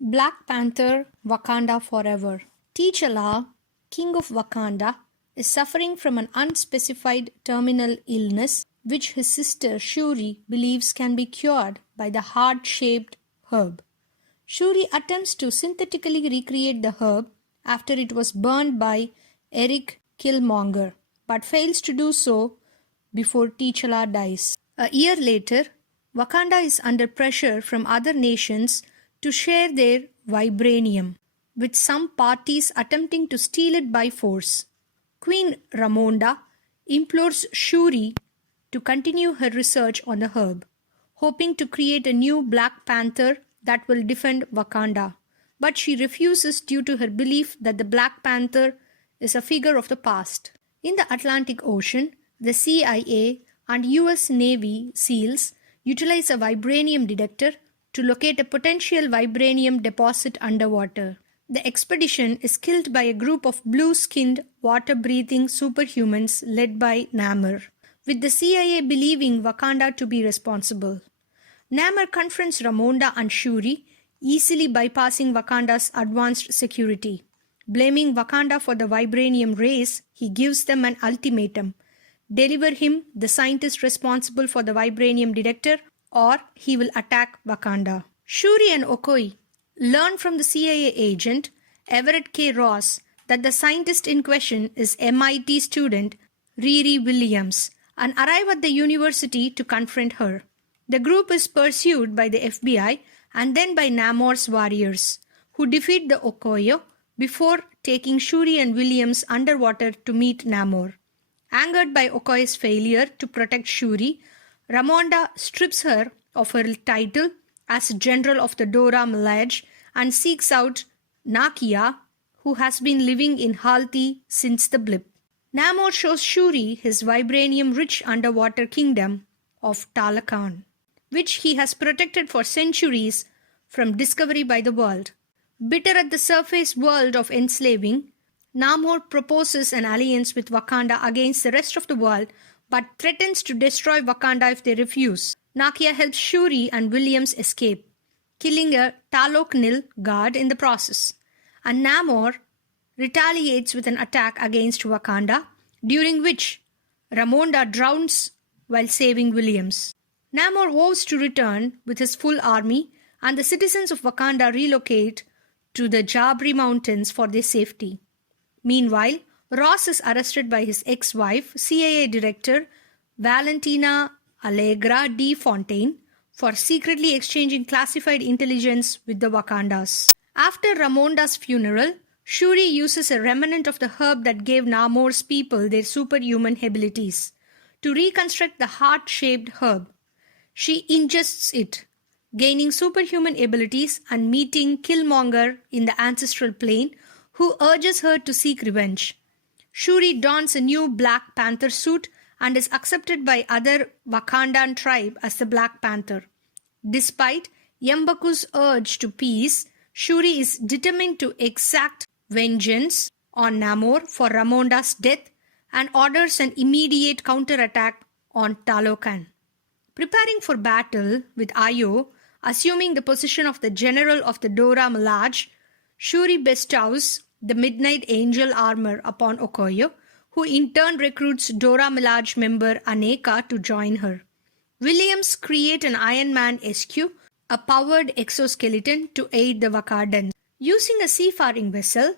Black Panther Wakanda Forever. T'Challa, King of Wakanda, is suffering from an unspecified terminal illness which his sister Shuri believes can be cured by the heart-shaped herb. Shuri attempts to synthetically recreate the herb after it was burned by Eric Killmonger, but fails to do so before T'Challa dies. A year later, Wakanda is under pressure from other nations to share their vibranium, with some parties attempting to steal it by force. Queen Ramonda implores Shuri to continue her research on the herb, hoping to create a new Black Panther that will defend Wakanda. But she refuses due to her belief that the Black Panther is a figure of the past. In the Atlantic Ocean, the CIA and US Navy SEALs utilize a vibranium detector to locate a potential vibranium deposit underwater. The expedition is killed by a group of blue-skinned, water-breathing superhumans led by Namor, with the CIA believing Wakanda to be responsible. Namor confronts Ramonda and Shuri, easily bypassing Wakanda's advanced security. Blaming Wakanda for the vibranium race, he gives them an ultimatum. Deliver him, the scientist responsible for the vibranium detector, or he will attack Wakanda. Shuri and Okoye learn from the CIA agent, Everett K. Ross, that the scientist in question is MIT student Riri Williams, and arrive at the university to confront her. The group is pursued by the FBI and then by Namor's warriors, who defeat the Okoye before taking Shuri and Williams underwater to meet Namor. Angered by Okoye's failure to protect Shuri, Ramonda strips her of her title as General of the Dora Milaje and seeks out Nakia, who has been living in Halti since the blip. Namor shows Shuri his vibranium-rich underwater kingdom of Talokan, which he has protected for centuries from discovery by the world. Bitter at the surface world of enslaving, Namor proposes an alliance with Wakanda against the rest of the world, but threatens to destroy Wakanda if they refuse. Nakia helps Shuri and Williams escape, killing a Taloknil guard in the process. And Namor retaliates with an attack against Wakanda, during which Ramonda drowns while saving Williams. Namor vows to return with his full army, and the citizens of Wakanda relocate to the Jabri Mountains for their safety. Meanwhile, Ross is arrested by his ex-wife, CIA Director Valentina Allegra de Fontaine, for secretly exchanging classified intelligence with the Wakandas. After Ramonda's funeral, Shuri uses a remnant of the herb that gave Namor's people their superhuman abilities to reconstruct the heart-shaped herb. She ingests it, gaining superhuman abilities and meeting Killmonger in the ancestral plane, who urges her to seek revenge. Shuri dons a new Black Panther suit and is accepted by other Wakandan tribe as the Black Panther. Despite M'Baku's urge to peace, Shuri is determined to exact vengeance on Namor for Ramonda's death and orders an immediate counterattack on Talokan. Preparing for battle with Ayo, assuming the position of the General of the Dora Milaje, Shuri bestows the Midnight Angel armor upon Okoye, who in turn recruits Dora Milaje member Aneka to join her. Williams create an Iron Man-esque, a powered exoskeleton to aid the Wakandans. Using a seafaring vessel,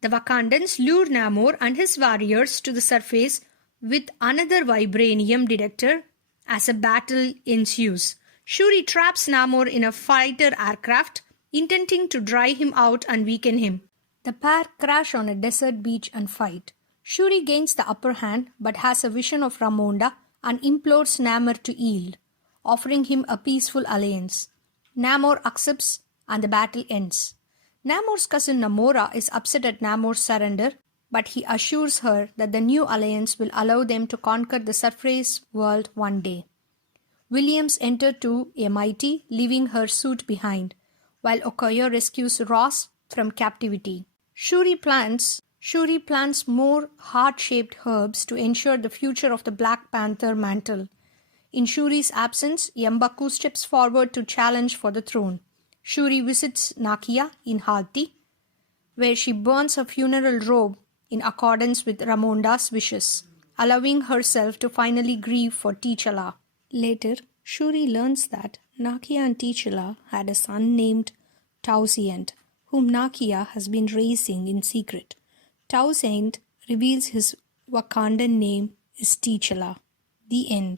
the Wakandans lure Namor and his warriors to the surface with another vibranium detector as a battle ensues. Shuri traps Namor in a fighter aircraft, intending to dry him out and weaken him. The pair crash on a desert beach and fight. Shuri gains the upper hand but has a vision of Ramonda and implores Namor to yield, offering him a peaceful alliance. Namor accepts and the battle ends. Namor's cousin Namora is upset at Namor's surrender, but he assures her that the new alliance will allow them to conquer the surface world one day. Williams enters to MIT, leaving her suit behind, while Okoye rescues Ross from captivity. Shuri plants more heart-shaped herbs to ensure the future of the Black Panther mantle. In Shuri's absence, M'Baku steps forward to challenge for the throne. Shuri visits Nakia in Halti, where she burns her funeral robe in accordance with Ramonda's wishes, allowing herself to finally grieve for T'Challa. Later, Shuri learns that Nakia and T'Challa had a son named Toussaint, whom Nakia has been raising in secret. Toussaint reveals his Wakandan name is T'Challa. The end.